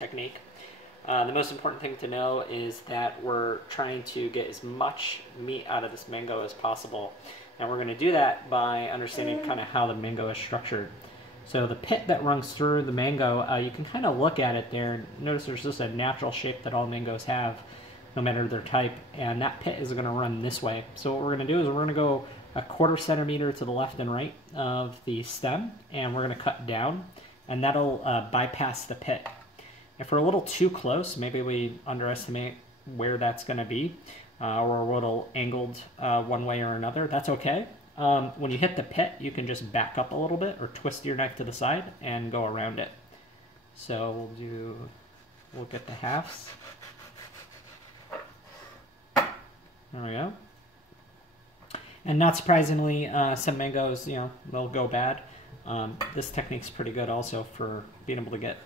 technique. The most important thing to know is that we're trying to get as much meat out of this mango as possible. And we're going to do that by understanding kind of how the mango is structured. So the pit that runs through the mango, you can kind of look at it there. Notice there's just a natural shape that all mangoes have, no matter their type. And that pit is going to run this way. So what we're going to do is we're going to go a 1/4 centimeter to the left and right of the stem, and we're going to cut down, and that'll bypass the pit. If we're a little too close, maybe we underestimate where that's going to be, or a little angled one way or another, that's okay. When you hit the pit, you can just back up a little bit or twist your knife to the side and go around it. So we'll get the halves. There we go. And not surprisingly, some mangoes, they'll go bad. This technique's pretty good also for being able to get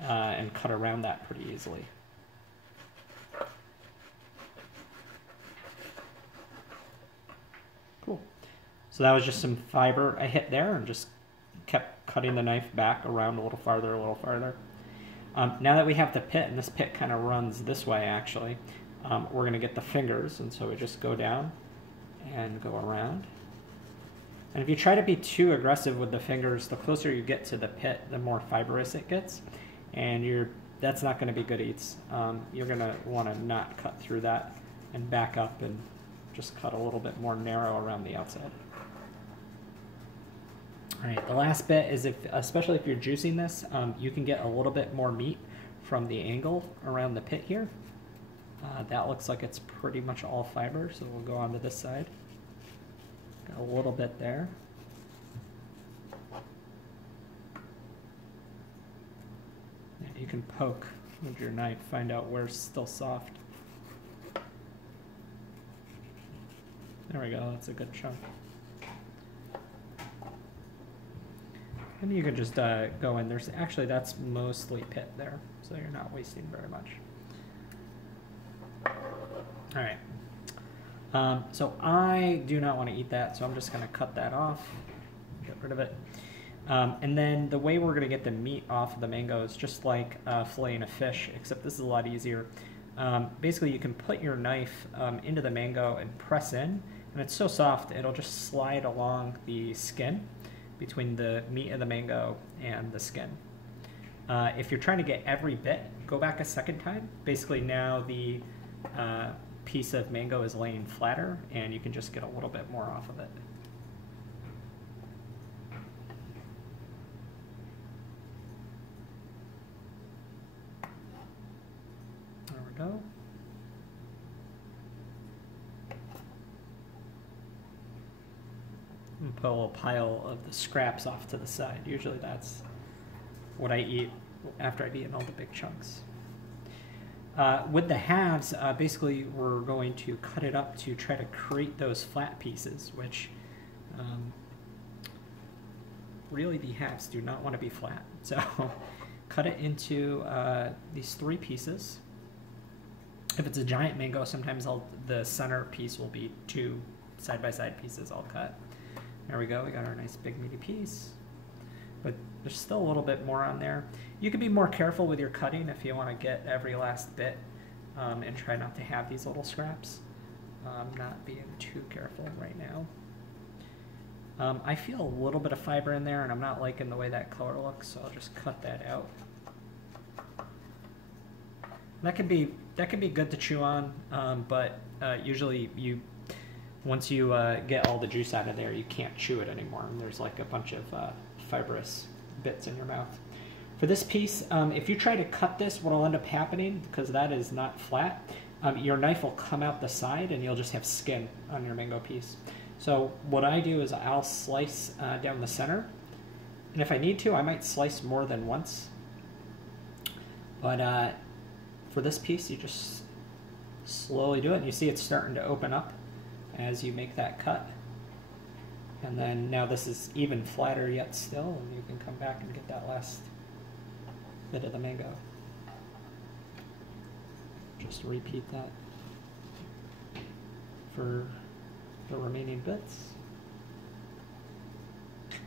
and cut around that pretty easily. Cool. So that was just some fiber I hit there and just kept cutting the knife back around a little farther, a little farther. Now that we have the pit, and this pit kind of runs this way actually, we're going to get the fingers, and so we just go down and go around. And if you try to be too aggressive with the fingers, the closer you get to the pit, the more fibrous it gets. And that's not going to be good eats. You're going to want to not cut through that and back up and just cut a little bit more narrow around the outside. All right, the last bit is, especially if you're juicing this, you can get a little bit more meat from the angle around the pit here. That looks like it's pretty much all fiber, so we'll go on to this side. Got a little bit there. You can poke with your knife, find out where's still soft. There we go, that's a good chunk. And you can just go in. That's mostly pit there, so you're not wasting very much. All right. So I do not want to eat that, so I'm just going to cut that off, get rid of it. And then the way we're going to get the meat off of the mango is just like filleting a fish, except this is a lot easier. Basically, you can put your knife into the mango and press in, and it's so soft, it'll just slide along the skin between the meat of the mango and the skin. If you're trying to get every bit, go back a second time. Basically, now the piece of mango is laying flatter, and you can just get a little bit more off of it. There we go. And put a little pile of the scraps off to the side. Usually that's what I eat after I've eaten all the big chunks. With the halves, basically we're going to cut it up to try to create those flat pieces, which really the halves do not want to be flat. So cut it into these 3 pieces. If it's a giant mango, sometimes the center piece will be 2 side-by-side pieces I'll cut. There we go, we got our nice big meaty piece. But there's still a little bit more on there. You can be more careful with your cutting if you want to get every last bit and try not to have these little scraps. Not being too careful right now. I feel a little bit of fiber in there, and I'm not liking the way that color looks, so I'll just cut that out. That can be good to chew on, but usually once you get all the juice out of there, you can't chew it anymore. And there's like a bunch of fibrous bits in your mouth. For this piece, if you try to cut this, what will end up happening, because that is not flat, your knife will come out the side and you'll just have skin on your mango piece. So what I do is I'll slice down the center, and if I need to, I might slice more than once. But for this piece, you just slowly do it, and you see it's starting to open up as you make that cut. And then now this is even flatter yet still, and you can come back and get that last bit of the mango. Just repeat that for the remaining bits.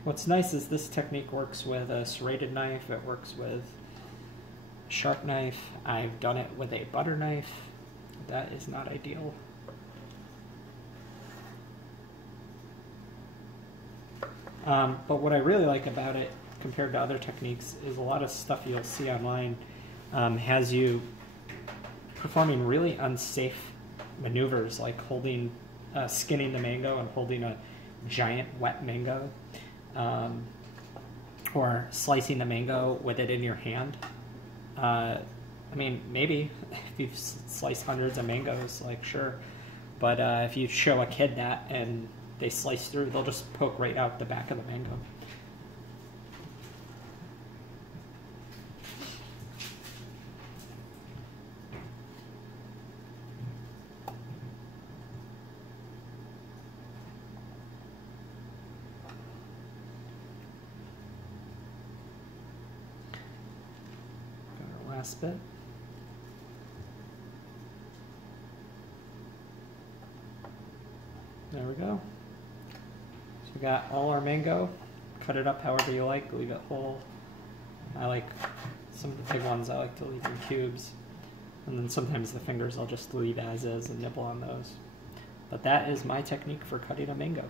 What's nice is this technique works with a serrated knife, it works with sharp knife. I've done it with a butter knife. That is not ideal. But what I really like about it compared to other techniques is a lot of stuff you'll see online has you performing really unsafe maneuvers, like holding, skinning the mango and holding a giant wet mango, or slicing the mango with it in your hand. I mean, maybe if you've sliced hundreds of mangoes, like sure, but if you show a kid that and they slice through, they'll just poke right out the back of the mango. Got our last bit. There we go. So we got all our mango. Cut it up however you like, leave it whole. I like some of the big ones, I like to leave in cubes. And then sometimes the fingers I'll just leave as is and nibble on those. But that is my technique for cutting a mango.